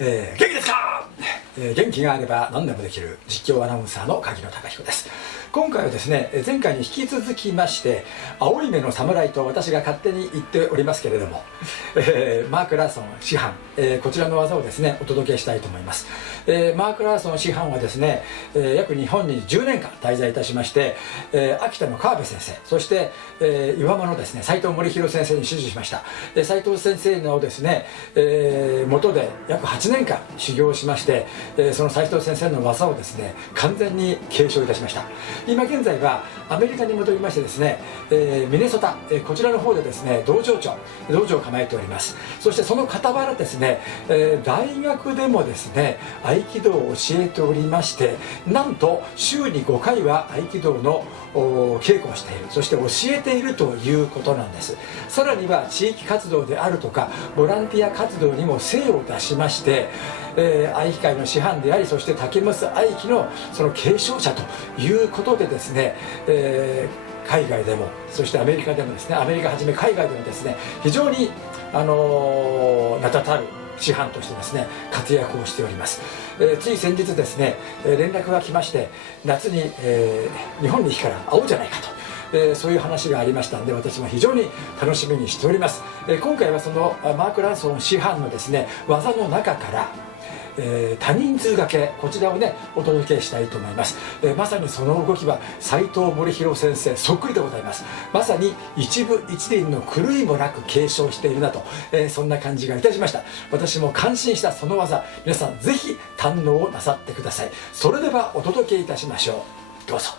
元気ですか？元気があれば何でもできる実況アナウンサーの柿野貴彦です。今回はですね、前回に引き続きまして青い目の侍と私が勝手に言っておりますけれども、マーク・ラーソン師範、こちらの技をですねお届けしたいと思います。マーク・ラーソン師範はですね、約日本に10年間滞在いたしまして、秋田の河辺先生、そして、岩間のですね斎藤守弘先生に師事しました。斎藤先生のですね、元で約8年間修行しまして、その斎藤先生の技をですね完全に継承いたしました。今現在はアメリカに戻りましてですね、ミネソタ、こちらの方でですね道場を構えております。そしてその傍らですね、大学でもですね合気道を教えておりまして、なんと週に5回は合気道の稽古をしている、そして教えているということなんです。さらには地域活動であるとかボランティア活動にも精を出しまして、合気会の師範であり、そして竹増合気のその継承者ということでですね、海外でもそしてアメリカでもですね、アメリカはじめ海外でもですね非常に名だたる師範としてですね活躍をしております。つい先日ですね連絡が来まして、夏に、日本に来たら会おうじゃないかと、そういう話がありましたので、私も非常に楽しみにしております。今回はそのマーク・ランソン師範のですね技の中から多人数掛け、こちらをねお届けしたいと思います。まさにその動きは斎藤守弘先生そっくりでございます。まさに一部一輪の狂いもなく継承しているなと、そんな感じがいたしました。私も感心したその技、皆さんぜひ堪能なさってください。それではお届けいたしましょう。どうぞ。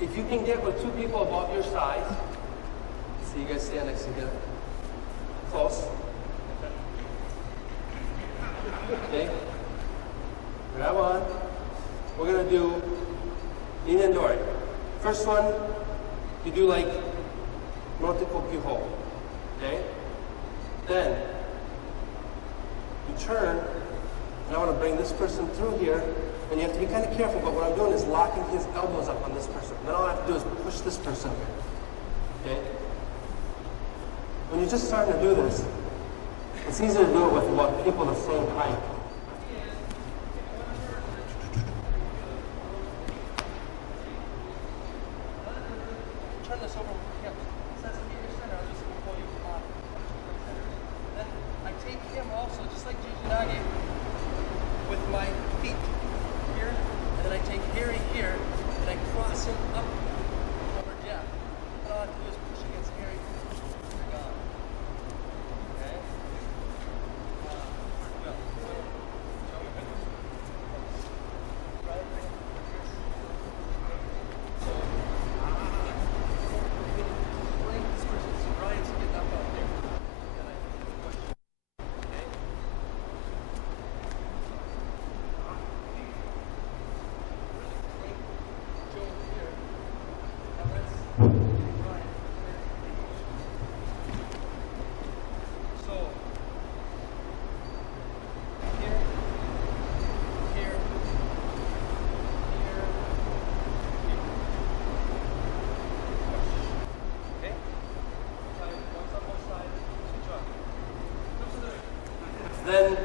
If you can get with two people about your size, so you guys stand next together, close. Okay. Grab on. We're gonna do in and dori. First one, you do like Norte Kokyuho. Okay. Then you turn, and I want to bring this person through here. And you have to be kind of careful, but what I'm doing is locking his elbows up on this person. Then all I have to do is push this person here. Okay? When you're just starting to do this, it's easier to do it with what people the same height. Turn this over with him. Since I'm here center, I'll just pull you off. Then I take him also, just like Jijinage, with my feet. And then I take Harry here, and I cross him up over Jeff. And all I have to do is push against Harry. You're gone. Okay? Will. Show me. Right? So, bring this person's right to get up out there. And I push. Okay? Then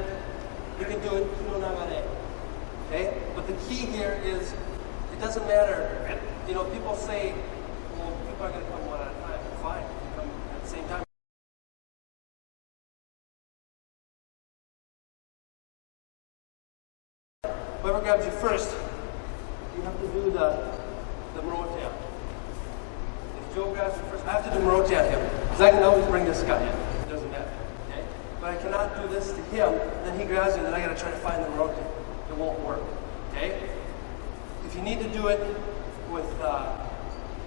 you can do it kunonagare. Okay? But the key here is it doesn't matter. You know, people say, well, people are going to come one at a time. Fine. Come at the same time. Whoever grabs you first, you have to do the Morote. If Joe grabs you first, I have to do Morote at him. Because I can always bring this guy in. It doesn't matter. Okay? But I cannot do this to him, then he grabs you, and then I got to try to find the Morote. It won't work. Okay? If you need to do it with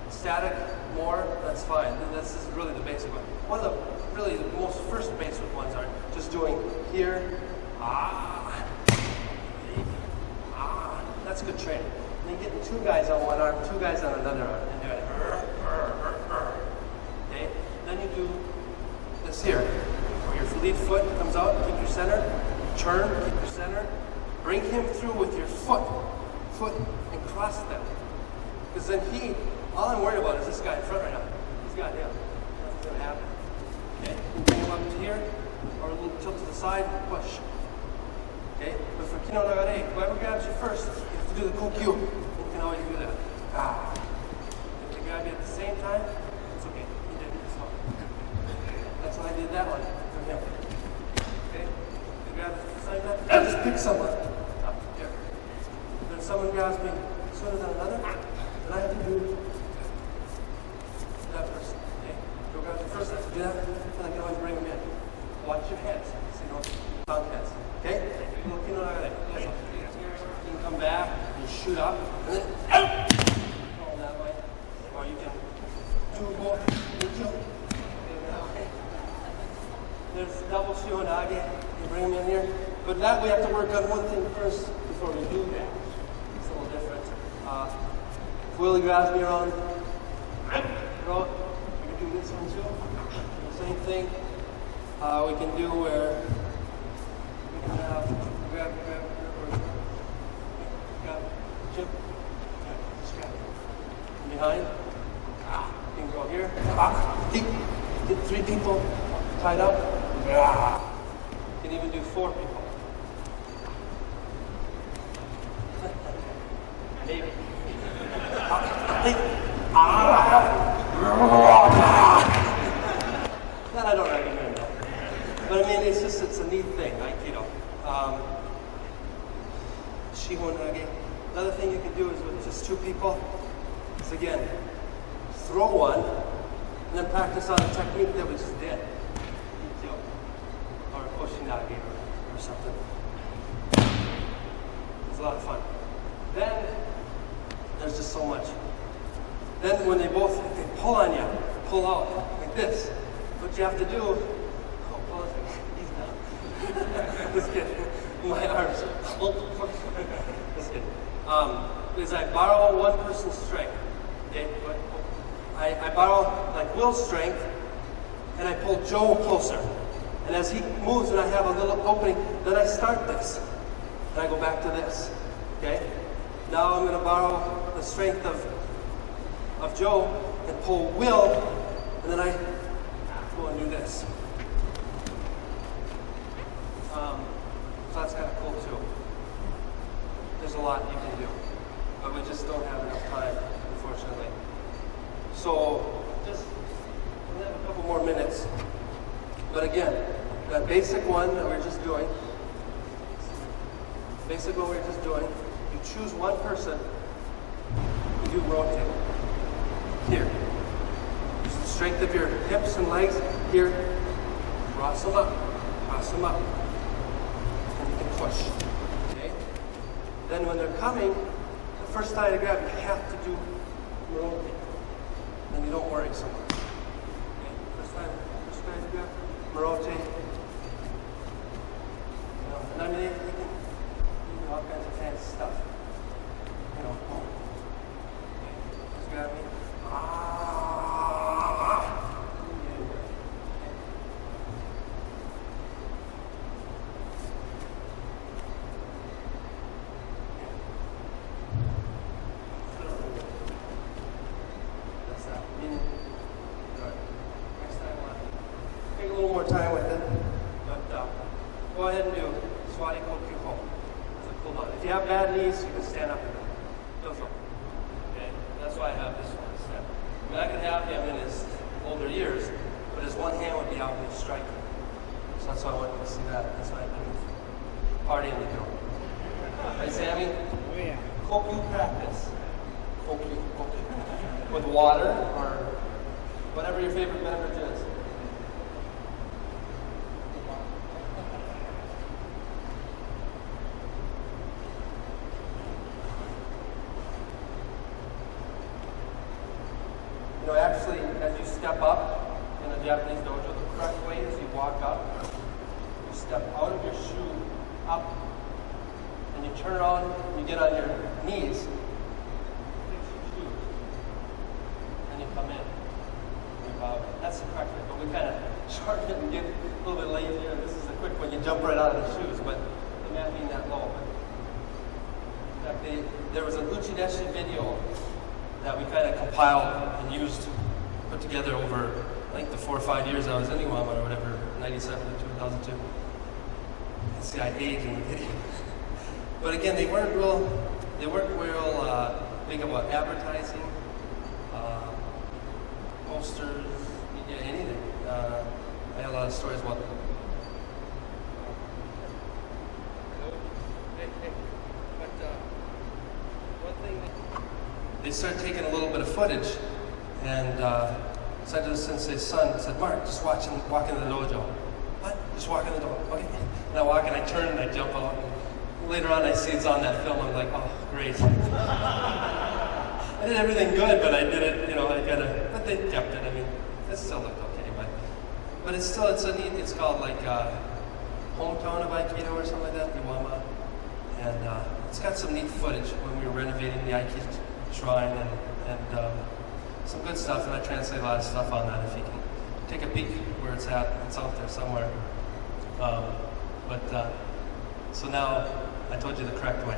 static more, that's fine. This is really the basic one. One of the really the most first basic ones are just doing here, that's good training. And then getting two guys on one arm, two guys on another arm, and doing okay? Then you do this here, where you're lead foot comes out, keep your center. Turn, keep your center. Bring him through with your foot, and cross them. Because then all I'm worried about is this guy in front right now. He's got him. That's what's going to happen. Okay, you bring him up to here, or a little tilt to the side, and push. Okay, but for Kino Nagare, whoever grabs you first, you have to do the kokyu. You can always do that. If they grab you at the same time, it's okay. You did it. It's fine. That's why I did that one from him. Okay, they grab you at the same time. Just pick someone. Here. Then someone grabs me sooner than another, then I have to do that person. Okay, go grab you first. I have to do that, and I can always bring them in. Watch your heads, so you don't bounce heads. Okay? You can come back and shoot up, and then go that way. Or you can do both. There's double shionage. You bring them in here. But that we have to work on one thing first before we do that. It's a little different. If Willie grabs me around the throat, we can do this one too. Same thing. We can do where we can grab, chip, strap. Behind. You can go here. Get 3 people tied up. You can even do 4 people. Maybe. That I don't recommend though. But I mean, it's a neat thing, Aikido. Shihonage. Another thing you can do is with just 2 people, is again, throw one, and then practice on a technique that we just did. Or Oshinage or something. It's a lot of fun. Then, there's just so much. Then when they pull on you, pull out like this, what you have to do, he's down. Just kidding. My arms. Just kidding. Is I borrow one person's strength. Okay? I borrow like Will's strength, and I pull Joe closer. And as he moves and I have a little opening, then I start this. And I go back to this. Okay? Now I'm going to borrow the strength of Joe and pull Will, and then I go and do this. So that's kind of cool too. There's a lot you can do, but we just don't have enough time, unfortunately. So we have a couple more minutes. But again, that basic one that we're just doing, you choose one person, you do rotate. Here. Use the strength of your hips and legs. Here. Cross them up. And you can push. Okay? Then when they're coming, the first time to grab, you have to do rotate. Then you don't worry so much. Okay? First time to grab, rotate. And I mean, you can do all kinds of fancy stuff. Just grab me. Take a little more time with it, but go ahead and do Swati Kokyu Ho. It's a cool one. If you have bad knees, you can stand up and do it. Okay, that's why I have this one instead. I mean, I could have him in his older years, but his one hand would be out and he'd strike him. So that's why I wanted to see that. That's why I did party in the door. Right, Sammy? Oh yeah. Kokyu practice. Kokyu. With water or whatever your favorite beverage is. You know, actually, as you step up in a Japanese dojo, the correct way is you walk up, you step out of your shoe, up, and you turn around, and you get on your knees, fix your shoes, and you come in. You bow. That's the correct way, but we kind of shorten it and get a little bit lazier. can jump right out of the shoes, but the mat being that low. In fact, there was an Uchideshi video that we kind of compiled and used, put together over, I think, the 4 or 5 years I was in Iwama or whatever, 97 to 2002. You can see I age in the video. But again, they weren't real big about advertising, posters, media, anything. I had a lot of stories about them. They started taking a little bit of footage, and Saito Sensei's son said, "Mark, just walk into the dojo." What? Just walk in the dojo. Okay. And I walk and I turn and I jump out. And later on, I see it's on that film. I'm like, oh, great. I did everything good, but I did it. But they kept it. I mean, it still looked okay, but it's a neat. It's called like Hometown of Aikido or something like that, Iwama, and it's got some neat footage when we were renovating the Aikido shrine and some good stuff, and I translate a lot of stuff on that. If you can take a peek where it's at, it's out there somewhere. So now I told you the correct way.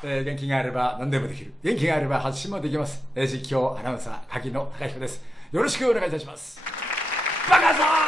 元気があれば何でもできる。元気があれば発信もできます。実況アナウンサー柿野貴彦です。よろしくお願いいたします。バカさん。